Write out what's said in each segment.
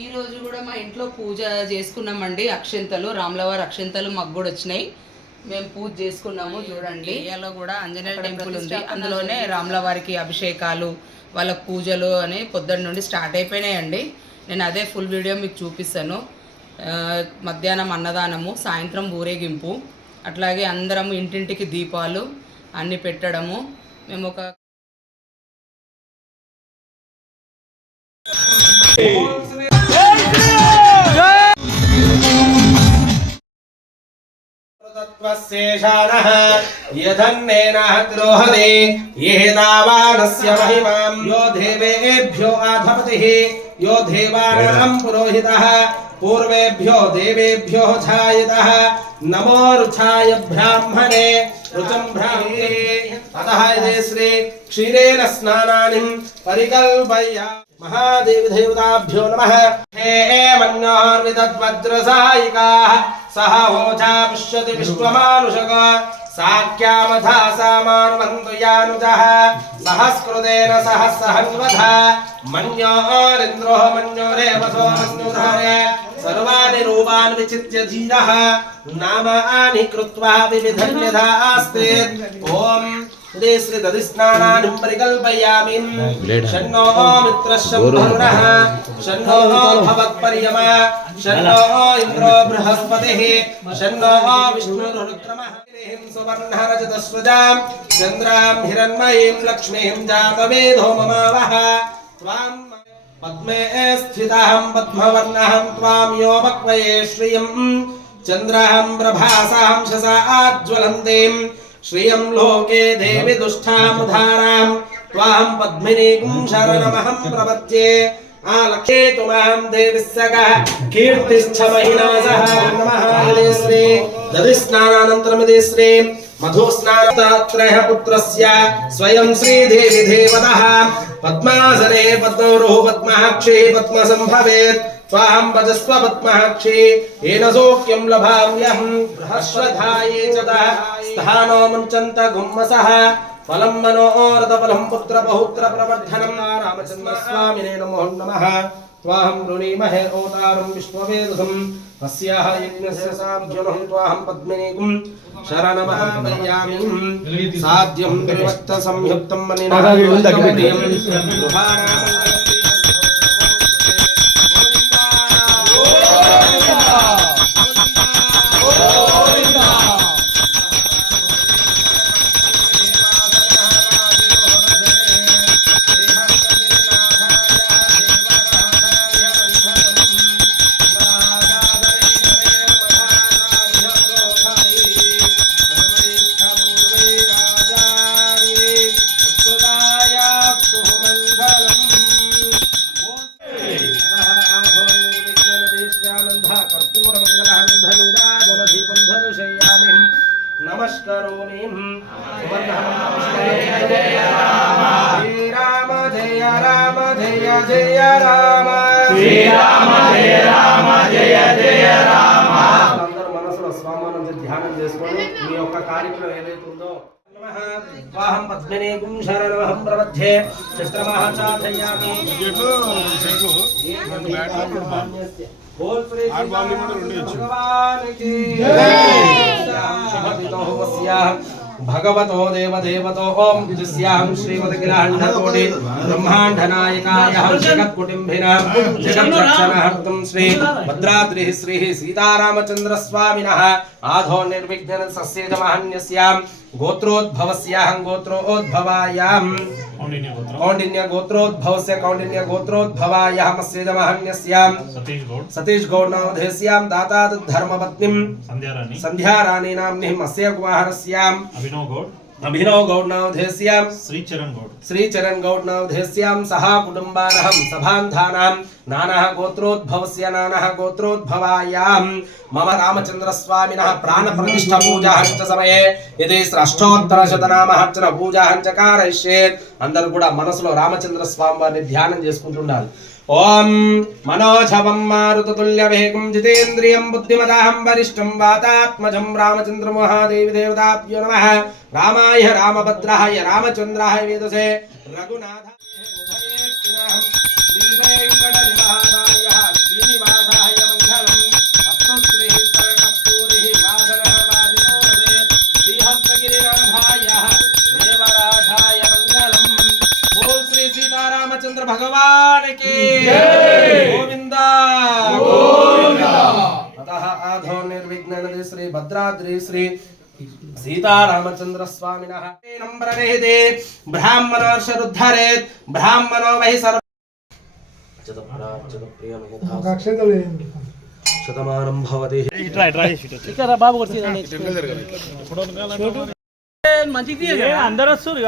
ఈ రోజు కూడా మా ఇంట్లో పూజ చేసుకున్నామండి. అక్షంతలు, రాములవారి అక్షంతలు మాకు కూడా వచ్చినాయి. మేము పూజ చేసుకున్నాము. చూడండి, ఏరియాలో కూడా ఆంజనేయ టెంపుల్ ఉంది. అందులోనే రాములవారికి అభిషేకాలు, వాళ్ళ పూజలు అని పొద్దున్న నుండి స్టార్ట్ అయిపోయినాయండి. నేను అదే ఫుల్ వీడియో మీకు చూపిస్తాను. మధ్యాహ్నం అన్నదానము, సాయంత్రం ఊరేగింపు, అట్లాగే అందరము ఇంటింటికి దీపాలు అన్నీ పెట్టడము. మేము ఒక तत्त्वस्येषानः यदन्नेनः द्रोहते येदावानस्य महिमां यो देवेभ्यो आधपतिः यो देवानां पुरोहितः पूर्वेभ्यो देवेभ्यो छायतः नमो रुचाय ब्राह्मणे रुचं ब्राह्मणे अतः ये श्री क्षीरेण स्नानानिं परिकल्पया महादेवी देवताभ्यो नमः। हे मन्योर्विदद्वज्रसायिकाः सह होजा पुष्यति विश्वमानुषक साक्यामथा सामानुबन्धु यानुजः सहस्कृतेन सह सहन्वध मन्योरिन्द्रो मन्योरेवसो मन्युधारे सर्वाणि रूपान् विचित्य धीरः नामानि कृत्वा विविधन्यथा आस्ते ॐ श्री दधिस्नानानि परिकल्पयामि शन्नो मित्रशम्भरुणः शन्नो भवत्पर्यमा शन्नो इन्द्रो बृहस्पतिः शन्नो विष्णुरुक्रमः सुवर्णरजतस्वजां चन्द्रां हिरण्मयीं लक्ष्मीं जातवेदो ममावः त्वां पद्मे स्थिताहं पद्मवर्णहं त्वां यो वक्वये श्रियं चन्द्राहं प्रभासां शसा ज्वलन्तीं श्रियं लोके देवी दुष्टामुधारां त्वां पद्मिनीं शरणमहं प्रपद्ये आलक्षे तुमां देविस्सगः कीर्तिश्च महिनासः नमः। श्री दधिस्नानानन्तरमिति श्री मधुस्नानत्रयः पुत्रस्य स्वयं श्रीदेवी देवतः पद्मासने पद्मरोः पद्माक्षी पद्मसम्भवेत् त्वां भजस्व पद्माक्षी येन सौख्यं लभाम्यहं बृहस्पधाये च स्थानो मुञ्चन्त गुम्मसः फलं मनोरथफलं पुत्रबहुत्र प्रवर्धनं रामचन्द्रस्वामिने नमो नमः। त्वाहं वृणीमहे ओतारं विश्ववेदसं तस्याः यज्ञस्य साभ्युनं त्वाहं पद्मिनीं शरणमहापयामि साध्यं त्रिवक्त्र संयुक्तं मनिनागुरुहं नमस्करोमि श्री राम जय राम जय जय राम श्री राम जय राम जय जय राम అందరూ మనసులో స్వామిని ధ్యానం చేసుకోండి మీ యొక్క కార్యక్రమం ఏదైతే ఉందో వాహం పద్మినీం శరణమహం ప్రపద్యే చిత్రమహ చాధయామి बोल श्री भगवान की जय भगवतो देवदेवतो ओम जिस्यां श्रीमद्गिलाण्डकोटि ब्रह्माण्डनायकायः जगत्कुटुम्बिनः जगद्रक्षणहर्तुं श्री भद्राद्रिः श्रीः सीतारामचन्द्रस्वामिनः आधो निर्विघ्न सस्येजमहन्यस्यां गोत्रोद्भवस्यां गोत्रोद्भवायां कौंडिन्य गोत्रोद्भवस्य कौंडिन्य गोत्रोद्भवायां मस्येजमहन्यस्यां सतीश गौड नामधेयस्यां दातात् धर्मपत्नीं संध्यारानी नाम्नीं मस्य कुमारस्यां अभिनव गौड नामधेयस्यां श्रीचरण गौड नामधेयस्यां सह कुटुम्बानां सभान्धानां नानाः गोत्रोद्भवस्य नानाः गोत्रोद्भवायां मम रामचन्द्रस्वामिनः प्राणप्रतिष्ठा पूजाहंच समये यदि अष्टोत्तरशतनामहर्चन पूजाहंच कारयिष्येत् అందరూ కూడా మనసులో రామచంద్ర స్వామి వారిని ధ్యానం చేసుకుంటుండాలి। ओम मनोजवं मारुततुल्यवेगं जितेन्द्रियं बुद्धिमताहं वरिष्ठं वातात्मजं रामचन्द्र महादेवी देवताभ्यो नमः। रामाय रामभद्राय रामचन्द्राय वेदसे रघुनाथाय श्रीवेङ्कटनिवासाय रामचंद्र भगवान की गोविंदा गोविंदा। अतः आधो निर्विघ्न श्री भद्राद्री श्री सीता रामचंद्र स्वामिनः नम्रनेदे ब्राह्मणर्षरुद्धरेत् ब्राह्मणो वै सर्व शतमानं भवति అందరూ వస్తారు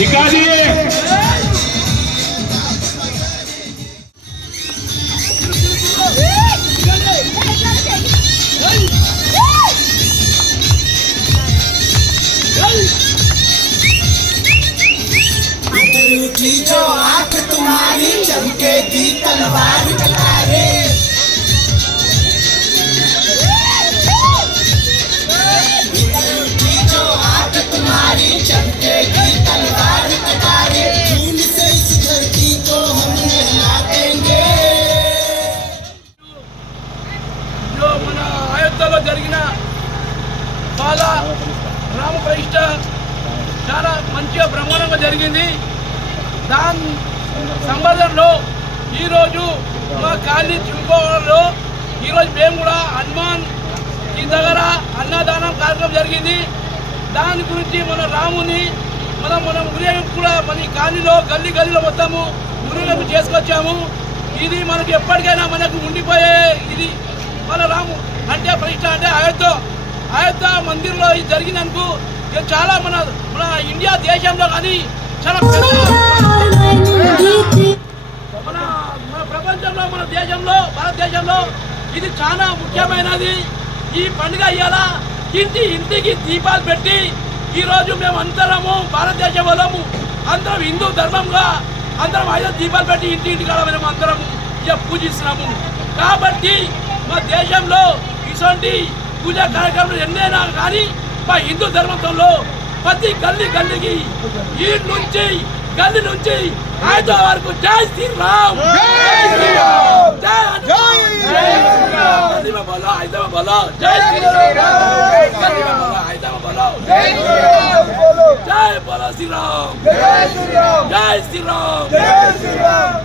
दिखा दिए। जो आंख तुम्हारी चमकेगी तलवार कटारे। जो आंख तुम्हारी चमकेगी तलवार कटारे। खून से इस धरती को हम हिला देंगे। जो మన అయోధ్యలో జరిగిన బాలా రామ ప్రతిష్ట చాలా మంచిగా బ్రహ్మాండంగా జరిగింది. దాని సంబంధంలో ఈరోజు మా కాలనీ చింపోవడంలో ఈరోజు మేము కూడా హనుమాన్ ఈ దగ్గర అన్నదానం కార్యక్రమం జరిగింది. దాని గురించి మన రాముని మనం ఊరేగింపు కూడా మన ఈ కాలనీలో గల్లీలో మొత్తము ఊరేగింపు చేసుకొచ్చాము. ఇది మనకు ఎప్పటికైనా మనకు ఉండిపోయే ఇది మన రాము అంటే ప్రతిష్ట అంటే అయోధ్య మందిర్లో ఇది జరిగినందుకు ఇది చాలా మన ఇండియా దేశంలో కానీ చాలా మన ప్రపంచంలో మన దేశంలో భారతదేశంలో ఇది చాలా ముఖ్యమైనది. ఈ పండుగ ఇవాళ ఇంటికి దీపాలు పెట్టి ఈరోజు మేము అందరము భారతదేశం వాళ్ళము అందరం హిందూ ధర్మంగా అందరం 5 దీపాలు పెట్టి ఇంటికాడ మేము అందరం ఇక పూజిస్తున్నాము. కాబట్టి మా దేశంలో ఇటువంటి పూజా కార్యక్రమాలు ఎన్నైనా కానీ మా హిందూ ధర్మంలో ప్రతి గల్లీకి ఈ నుంచి గల్లీ నుంచి హైదరాబాద్ వరకు జై శ్రీరామ్ జై గల్లీ బోలో హైదరాబాద్ బోలో జై శ్రీరామ్ గల్లీ బోలో హైదరాబాద్ బోలో జై బోలో శ్రీరామ్ జై శ్రీరామ్ జై శ్రీరామ్.